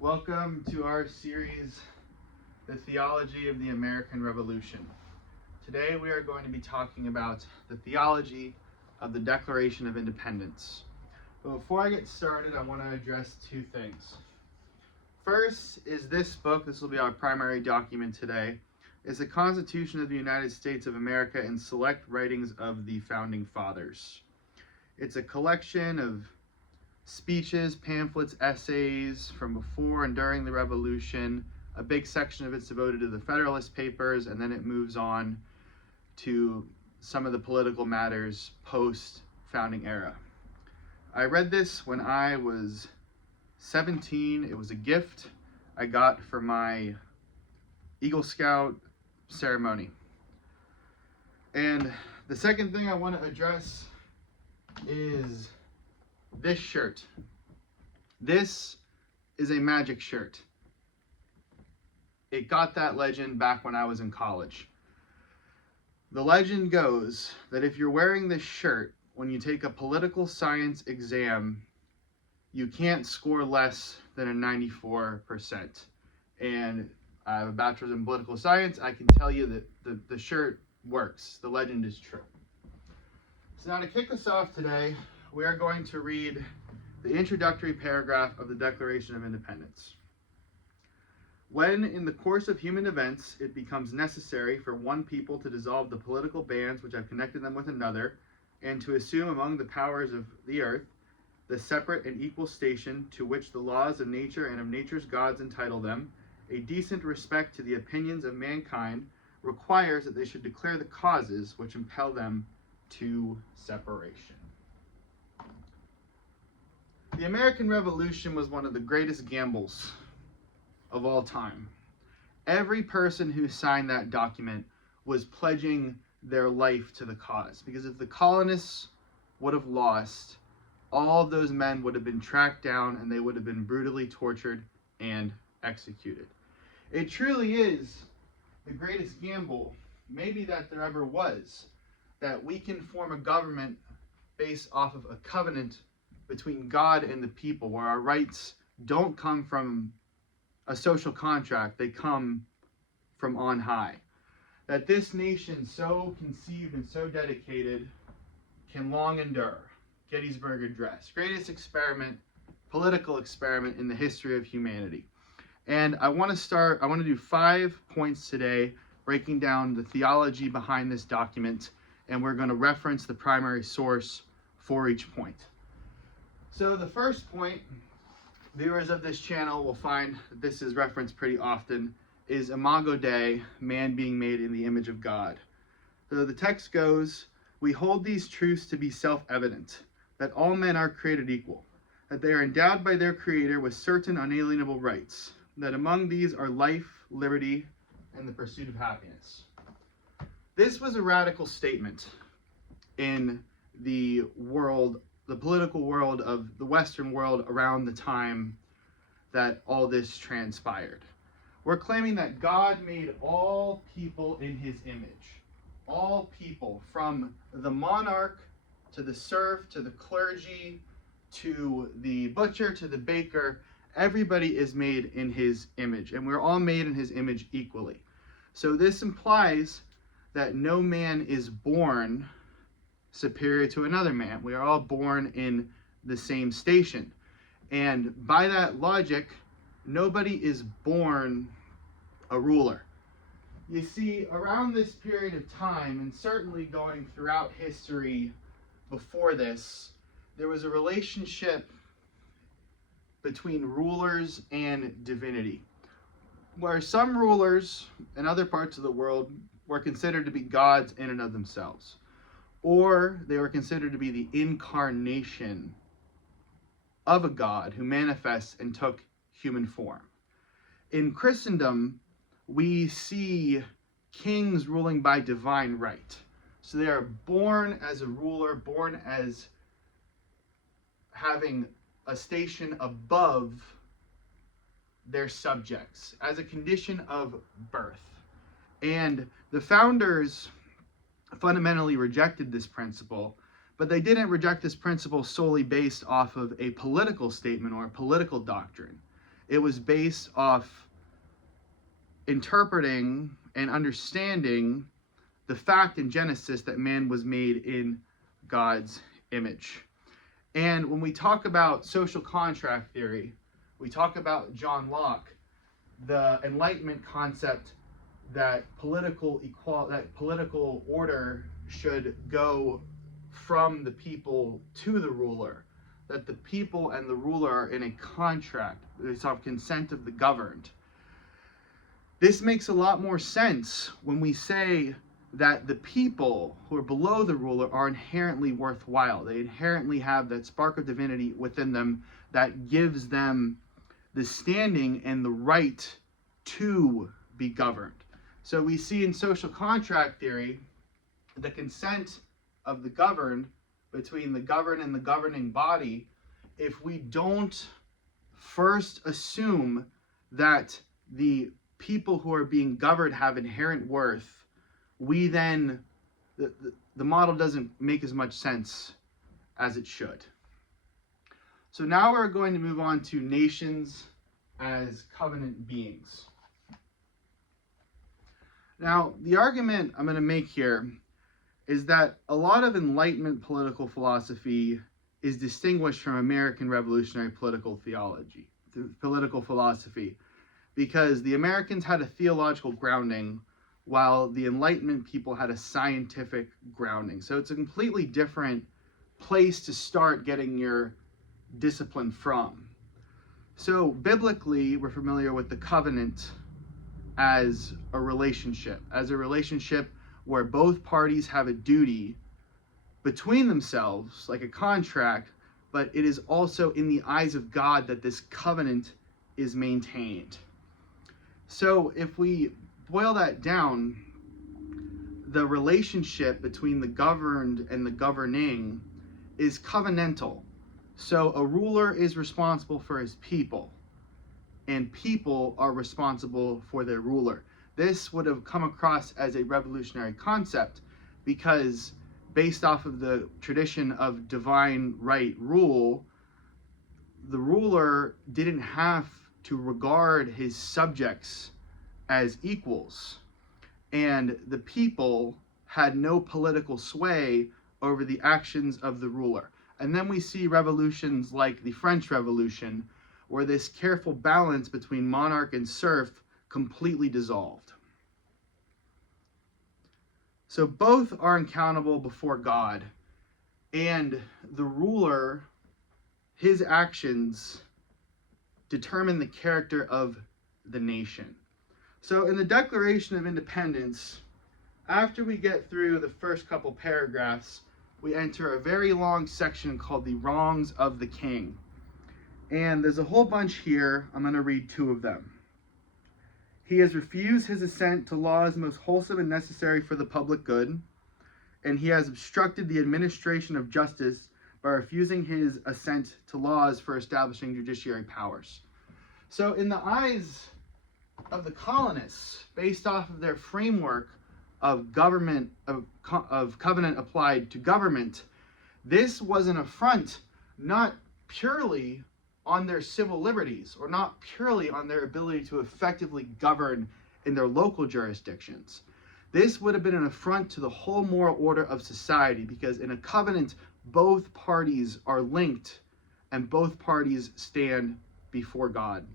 Welcome to our series, The Theology of the American Revolution. Today we are going to be talking about the theology of the Declaration of Independence. But before I get started, I want to address two things. First is this book, this will be our primary document today, is the Constitution of the United States of America and select writings of the Founding Fathers. It's a collection of speeches, pamphlets, essays from before and during the Revolution. A big section of it's devoted to the Federalist Papers, and then it moves on to some of the political matters post-founding era. I read this when I was 17. It was a gift I got for my Eagle Scout ceremony. And the second thing I want to address is this shirt. This is a magic shirt. It got that legend back when I was in college. The legend goes that if you're wearing this shirt when you take a political science exam, you can't score less than a 94%. And I have a bachelor's in political science. I can tell you that the shirt works. The legend is true. So now to kick us off today, we are going to read the introductory paragraph of the Declaration of Independence. When, in the course of human events, it becomes necessary for one people to dissolve the political bands which have connected them with another, and to assume among the powers of the earth the separate and equal station to which the laws of nature and of nature's gods entitle them, a decent respect to the opinions of mankind requires that they should declare the causes which impel them to separation. The American Revolution was one of the greatest gambles of all time. Every person who signed that document was pledging their life to the cause, because if the colonists would have lost, all of those men would have been tracked down and they would have been brutally tortured and executed. It truly is the greatest gamble, maybe that there ever was, that we can form a government based off of a covenant between God and the people, where our rights don't come from a social contract, they come from on high. That this nation, so conceived and so dedicated, can long endure. Gettysburg Address, greatest experiment, political experiment in the history of humanity. And I want to do 5 points today, breaking down the theology behind this document, and we're going to reference the primary source for each point. So the first point, viewers of this channel will find that this is referenced pretty often, is Imago Dei, man being made in the image of God. So the text goes, "We hold these truths to be self-evident, that all men are created equal, that they are endowed by their Creator with certain unalienable rights, that among these are life, liberty, and the pursuit of happiness." This was a radical statement in the world, the political world of the Western world around the time that all this transpired. We're claiming that God made all people in his image. All people, from the monarch to the serf to the clergy to the butcher to the baker, everybody is made in his image, and we're all made in his image equally. So this implies that no man is born superior to another man. We are all born in the same station. And by that logic, nobody is born a ruler. You see, around this period of time, and certainly going throughout history before this, there was a relationship between rulers and divinity, where some rulers in other parts of the world were considered to be gods in and of themselves, or they were considered to be the incarnation of a god who manifests and took human form. In Christendom, we see kings ruling by divine right. So they are born as a ruler, born as having a station above their subjects, as a condition of birth. And the founders fundamentally rejected this principle, but they didn't reject this principle solely based off of a political statement or a political doctrine. It was based off interpreting and understanding the fact in Genesis that man was made in God's image. And when we talk about social contract theory, we talk about John Locke, the Enlightenment concept that political order should go from the people to the ruler, that the people and the ruler are in a contract, there's some consent of the governed. This makes a lot more sense when we say that the people who are below the ruler are inherently worthwhile. They inherently have that spark of divinity within them that gives them the standing and the right to be governed. So we see in social contract theory the consent of the governed between the governed and the governing body. If we don't first assume that the people who are being governed have inherent worth, we then, the model doesn't make as much sense as it should. So now we're going to move on to nations as covenant beings. Now, the argument I'm going to make here is that a lot of Enlightenment political philosophy is distinguished from American revolutionary political philosophy, because the Americans had a theological grounding while the Enlightenment people had a scientific grounding. So it's a completely different place to start getting your discipline from. So biblically, we're familiar with the covenant as a relationship where both parties have a duty between themselves, like a contract, but it is also in the eyes of God that this covenant is maintained. So if we boil that down, the relationship between the governed and the governing is covenantal. So a ruler is responsible for his people, and people are responsible for their ruler. This would have come across as a revolutionary concept because, based off of the tradition of divine right rule, the ruler didn't have to regard his subjects as equals, and the people had no political sway over the actions of the ruler. And then we see revolutions like the French Revolution, where this careful balance between monarch and serf completely dissolved. So both are accountable before God, and the ruler, his actions determine the character of the nation. So in the Declaration of Independence, after we get through the first couple paragraphs, we enter a very long section called the Wrongs of the King. And there's a whole bunch here. I'm going to read two of them. He has refused his assent to laws most wholesome and necessary for the public good, and he has obstructed the administration of justice by refusing his assent to laws for establishing judiciary powers. So in the eyes of the colonists, based off of their framework of government, of covenant applied to government, this was an affront not purely on their civil liberties, or not purely on their ability to effectively govern in their local jurisdictions. This would have been an affront to the whole moral order of society, because in a covenant, both parties are linked and both parties stand before God.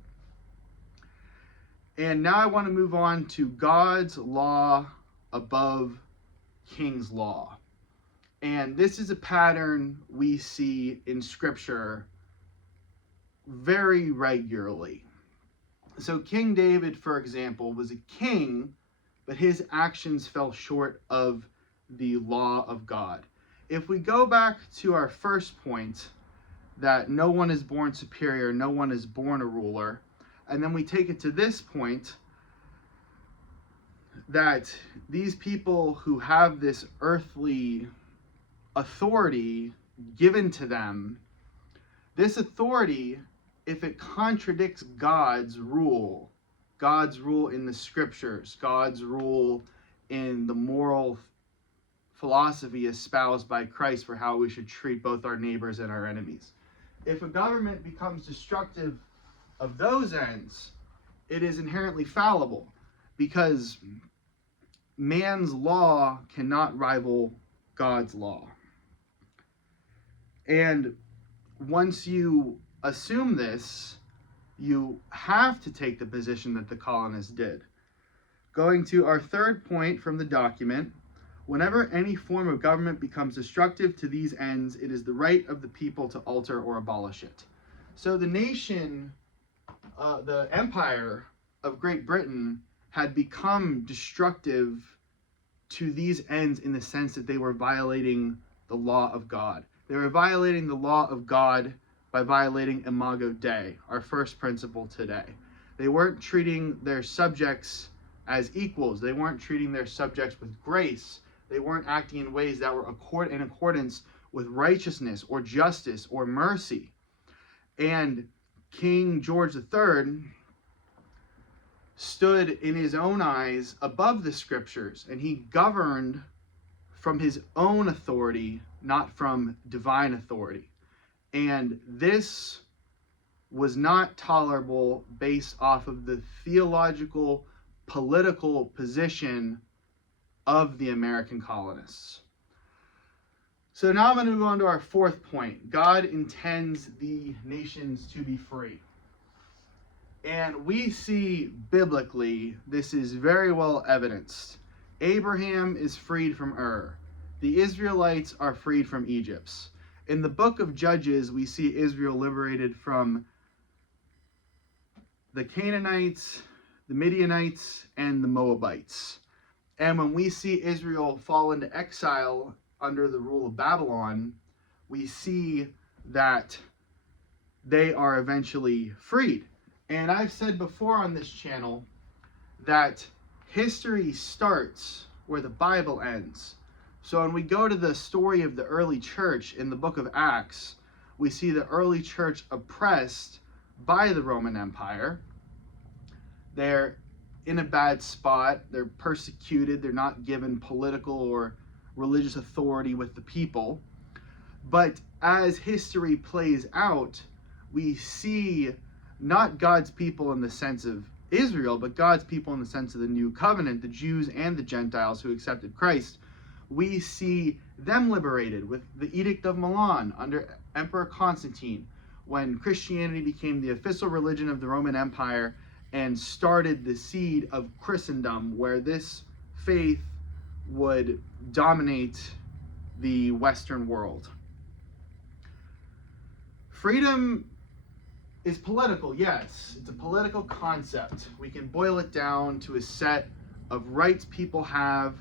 And now I want to move on to God's law above King's law. And this is a pattern we see in Scripture very regularly. So King David, for example, was a king, but his actions fell short of the law of God. If we go back to our first point, that no one is born superior, no one is born a ruler, and then we take it to this point, that these people who have this earthly authority given to them, this authority, if it contradicts God's rule in the Scriptures, God's rule in the moral philosophy espoused by Christ for how we should treat both our neighbors and our enemies. If a government becomes destructive of those ends, it is inherently fallible, because man's law cannot rival God's law. And once you assume this, you have to take the position that the colonists did. Going to our third point from the document, whenever any form of government becomes destructive to these ends, it is the right of the people to alter or abolish it. So the nation, the empire of Great Britain, had become destructive to these ends in the sense that they were violating the law of God. They were violating the law of God by violating Imago Dei, our first principle today. They weren't treating their subjects as equals. They weren't treating their subjects with grace. They weren't acting in ways that were in accordance with righteousness or justice or mercy. And King George III stood in his own eyes above the scriptures, and he governed from his own authority, not from divine authority. And this was not tolerable based off of the theological, political position of the American colonists. So now I'm going to move on to our fourth point. God intends the nations to be free. And we see biblically this is very well evidenced. Abraham is freed from Ur. The Israelites are freed from Egypt. In the book of Judges, we see Israel liberated from the Canaanites, the Midianites, and the Moabites. And when we see Israel fall into exile under the rule of Babylon, we see that they are eventually freed. And I've said before on this channel that history starts where the Bible ends. So when we go to the story of the early church in the book of Acts, we see the early church oppressed by the Roman Empire. They're in a bad spot. They're persecuted. They're not given political or religious authority with the people. But as history plays out, we see not God's people in the sense of Israel, but God's people in the sense of the new covenant, the Jews and the Gentiles who accepted Christ. We see them liberated with the Edict of Milan under Emperor Constantine, when Christianity became the official religion of the Roman Empire and started the seed of Christendom, where this faith would dominate the Western world. Freedom is political, yes. It's a political concept. We can boil it down to a set of rights people have,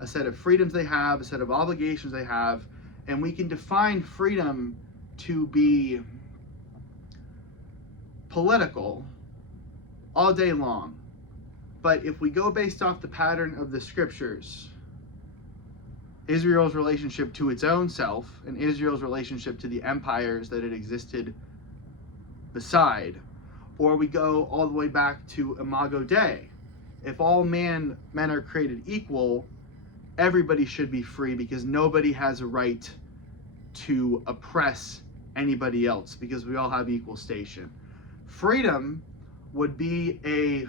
a set of freedoms they have, a set of obligations they have, and we can define freedom to be political all day long. But if we go based off the pattern of the scriptures, Israel's relationship to its own self and Israel's relationship to the empires that had existed beside, or we go all the way back to Imago Dei. If all men are created equal, everybody should be free, because nobody has a right to oppress anybody else, because we all have equal station. Freedom would be a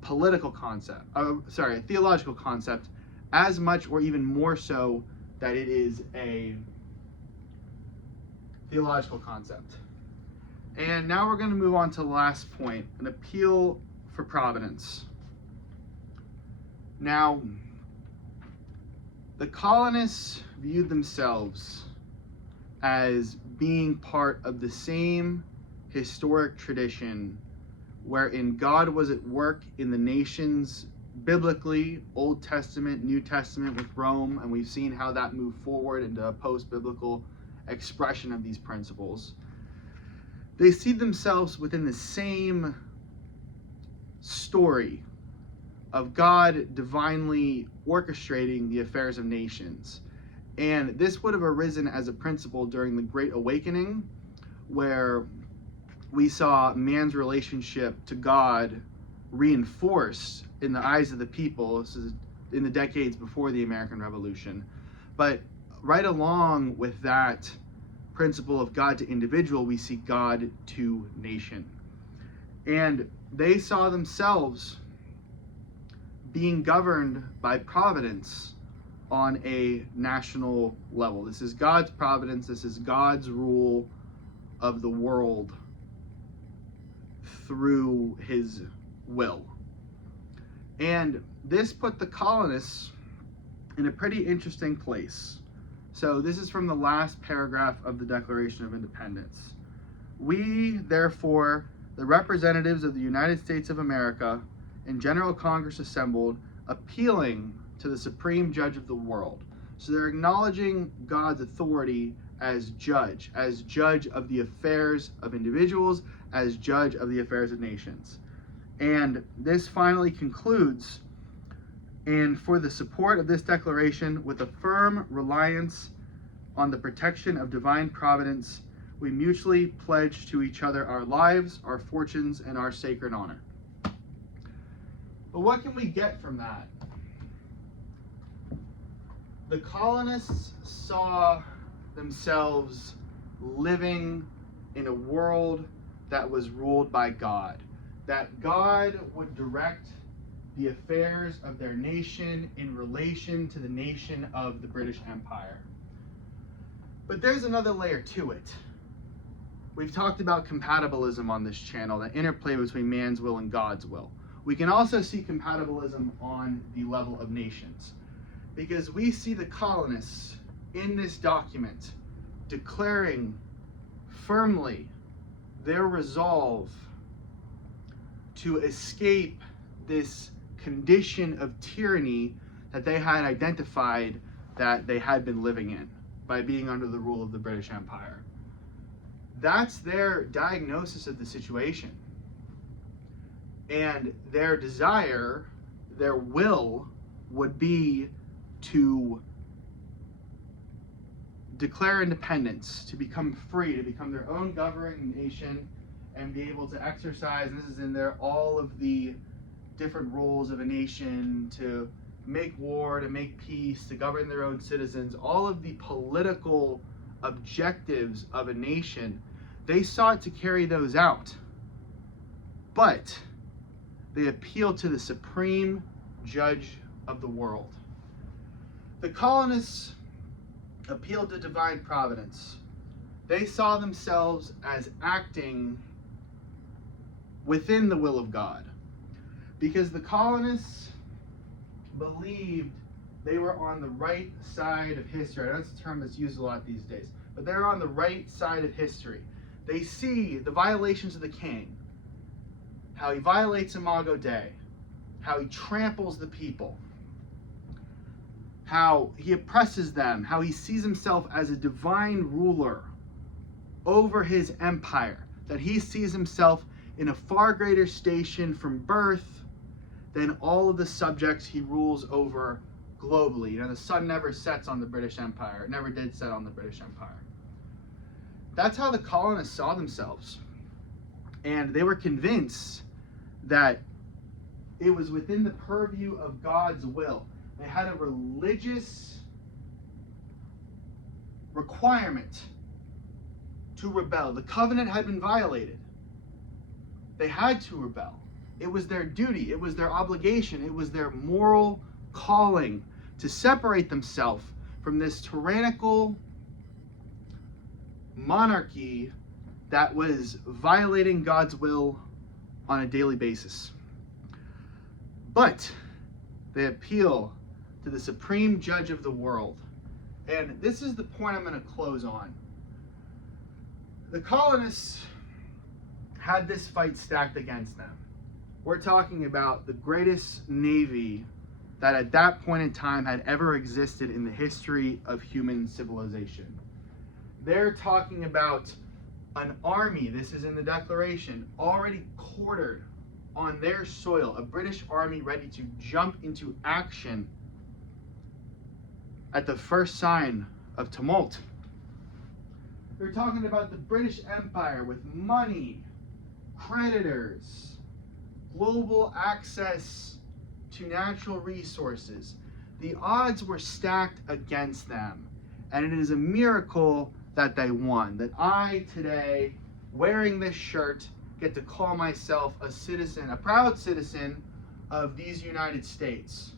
political concept, a theological concept, as much or even more so that it is a theological concept. And now we're going to move on to the last point, an appeal for providence. Now, the colonists viewed themselves as being part of the same historic tradition wherein God was at work in the nations biblically, Old Testament, New Testament with Rome, and we've seen how that moved forward into a post-biblical expression of these principles. They see themselves within the same story of God divinely orchestrating the affairs of nations. And this would have arisen as a principle during the Great Awakening, where we saw man's relationship to God reinforced in the eyes of the people. This is in the decades before the American Revolution. But right along with that principle of God to individual, we see God to nation. And they saw themselves being governed by providence on a national level. This is God's providence. This is God's rule of the world through his will. And this put the colonists in a pretty interesting place. So this is from the last paragraph of the Declaration of Independence. We, therefore, the representatives of the United States of America, in General Congress assembled, appealing to the Supreme Judge of the world. So they're acknowledging God's authority as judge of the affairs of individuals, as judge of the affairs of nations. And this finally concludes, and for the support of this declaration, with a firm reliance on the protection of divine providence, we mutually pledge to each other our lives, our fortunes, and our sacred honor. But what can we get from that? The colonists saw themselves living in a world that was ruled by God, that God would direct the affairs of their nation in relation to the nation of the British Empire. But there's another layer to it. We've talked about compatibilism on this channel, the interplay between man's will and God's will. We can also see compatibilism on the level of nations, because we see the colonists in this document declaring firmly their resolve to escape this condition of tyranny that they had identified that they had been living in by being under the rule of the British Empire. That's their diagnosis of the situation. And their desire, their will, would be to declare independence, to become free, to become their own governing nation, and be able to exercise, and this is in there, all of the different roles of a nation, to make war, to make peace, to govern their own citizens, all of the political objectives of a nation. They sought to carry those out. But they appealed to the supreme judge of the world. The colonists appealed to divine providence. They saw themselves as acting within the will of God, because the colonists believed they were on the right side of history. I know it's a term that's used a lot these days, but they're on the right side of history. They see the violations of the king, how he violates Imago Dei, how he tramples the people, how he oppresses them, how he sees himself as a divine ruler over his empire, that he sees himself in a far greater station from birth than all of the subjects he rules over globally. You know, the sun never sets on the British Empire. It never did set on the British Empire. That's how the colonists saw themselves. And they were convinced that it was within the purview of God's will. They had a religious requirement to rebel. The covenant had been violated. They had to rebel. It was their duty. It was their obligation. It was their moral calling to separate themselves from this tyrannical monarchy that was violating God's will on a daily basis. But they appeal to the supreme judge of the world. And this is the point I'm going to close on. The colonists had this fight stacked against them. We're talking about the greatest navy that at that point in time had ever existed in the history of human civilization. They're talking about an army, this is in the Declaration, already quartered on their soil, a British army ready to jump into action at the first sign of tumult. They're talking about the British Empire with money, creditors, global access to natural resources. The odds were stacked against them, and it is a miracle that they won. That I today, wearing this shirt, get to call myself a citizen, a proud citizen of these United States.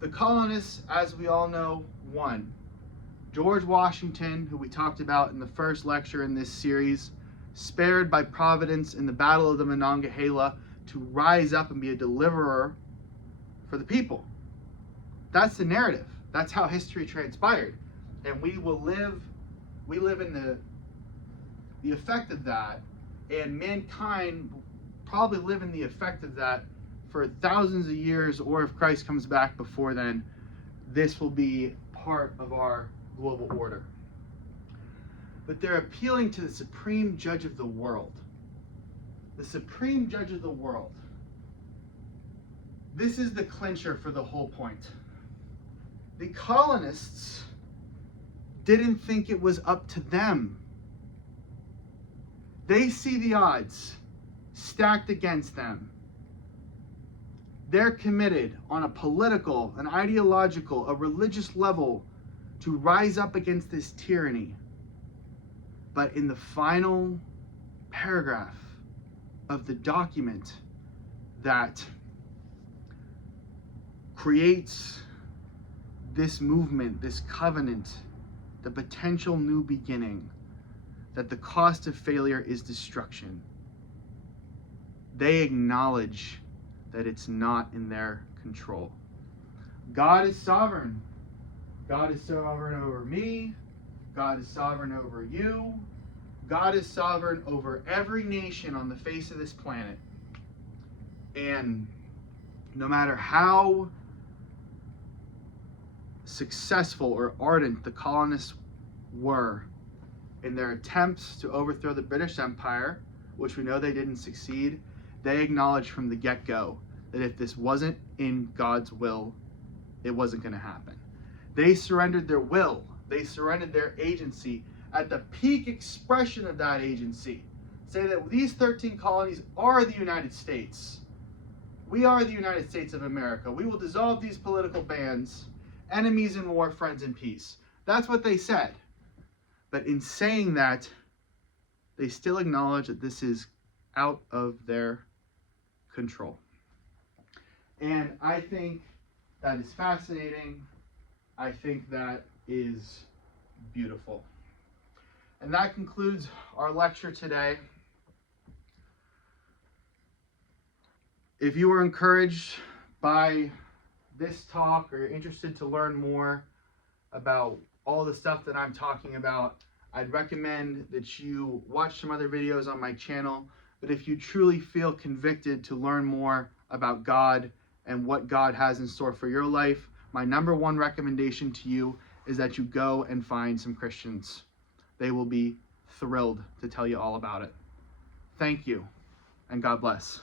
The colonists, as we all know, won. George Washington, who we talked about in the first lecture in this series, spared by Providence in the Battle of the Monongahela to rise up and be a deliverer for the people. That's the narrative. That's how history transpired. And we live in the effect of that, and mankind will probably live in the effect of that for thousands of years, or if Christ comes back before then, this will be part of our global order. But they're appealing to the supreme judge of the world. The supreme judge of the world. This is the clincher for the whole point. The colonists didn't think it was up to them. They see the odds stacked against them. They're committed on a political, an ideological, a religious level to rise up against this tyranny. But in the final paragraph of the document that creates this movement, this covenant, the potential new beginning, that the cost of failure is destruction, they acknowledge that it's not in their control. God is sovereign. God is sovereign over me. God is sovereign over you. God is sovereign over every nation on the face of this planet. And no matter how successful or ardent the colonists were in their attempts to overthrow the British Empire, which we know they didn't succeed, they acknowledged from the get-go that if this wasn't in God's will, it wasn't going to happen. They surrendered their will. They surrendered their agency at the peak expression of that agency. Say that these 13 colonies are the United States. We are the United States of America. We will dissolve these political bands, enemies in war, friends in peace. That's what they said. But in saying that, they still acknowledge that this is out of their control. And I think that is fascinating. I think that is beautiful. And that concludes our lecture today. If you were encouraged by this talk or you're interested to learn more about all the stuff that I'm talking about, I'd recommend that you watch some other videos on my channel. But if you truly feel convicted to learn more about God and what God has in store for your life, my number one recommendation to you is that you go and find some Christians. They will be thrilled to tell you all about it. Thank you, and God bless.